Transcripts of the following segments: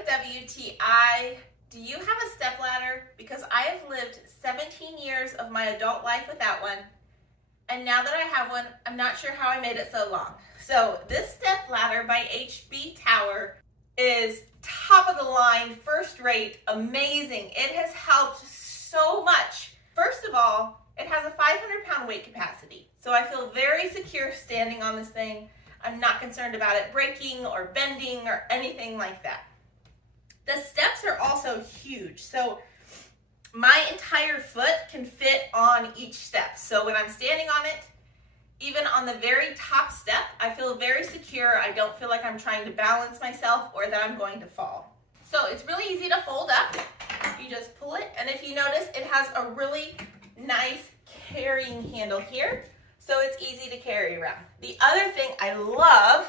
with WTI. Do you have a stepladder? Because I have lived 17 years of my adult life without one. And now that I have one, I'm not sure how I made it so long. So this stepladder by HBTower is top of the line, first rate, amazing. It has helped so much. First of all, it has a 500-pound weight capacity. So I feel very secure standing on this thing. I'm not concerned about it breaking or bending or anything like that. The steps are also huge. So my entire foot can fit on each step. So when I'm standing on it, even on the very top step, I feel very secure. I don't feel like I'm trying to balance myself or that I'm going to fall. So it's really easy to fold up. You just pull it, and if you notice, it has a really nice carrying handle here, so it's easy to carry around. The other thing I love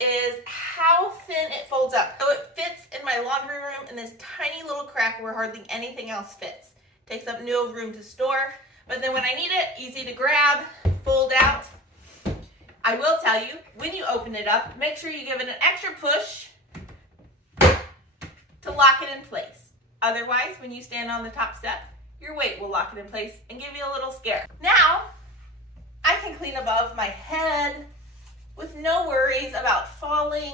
is how thin it folds up. So it fits in my laundry room in this tiny little crack where hardly anything else fits. Takes up no room to store, but then when I need it, easy to grab, fold out. I will tell you, when you open it up, make sure you give it an extra push to lock it in place. Otherwise, when you stand on the top step, your weight will lock it in place and give you a little scare. Now, I can clean above my head with no worries about falling.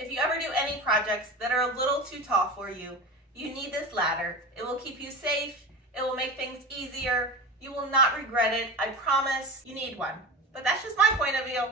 If you ever do any projects that are a little too tall for you, you need this ladder. It will keep you safe. It will make things easier. You will not regret it. I promise. You need one. But that's just my point of view.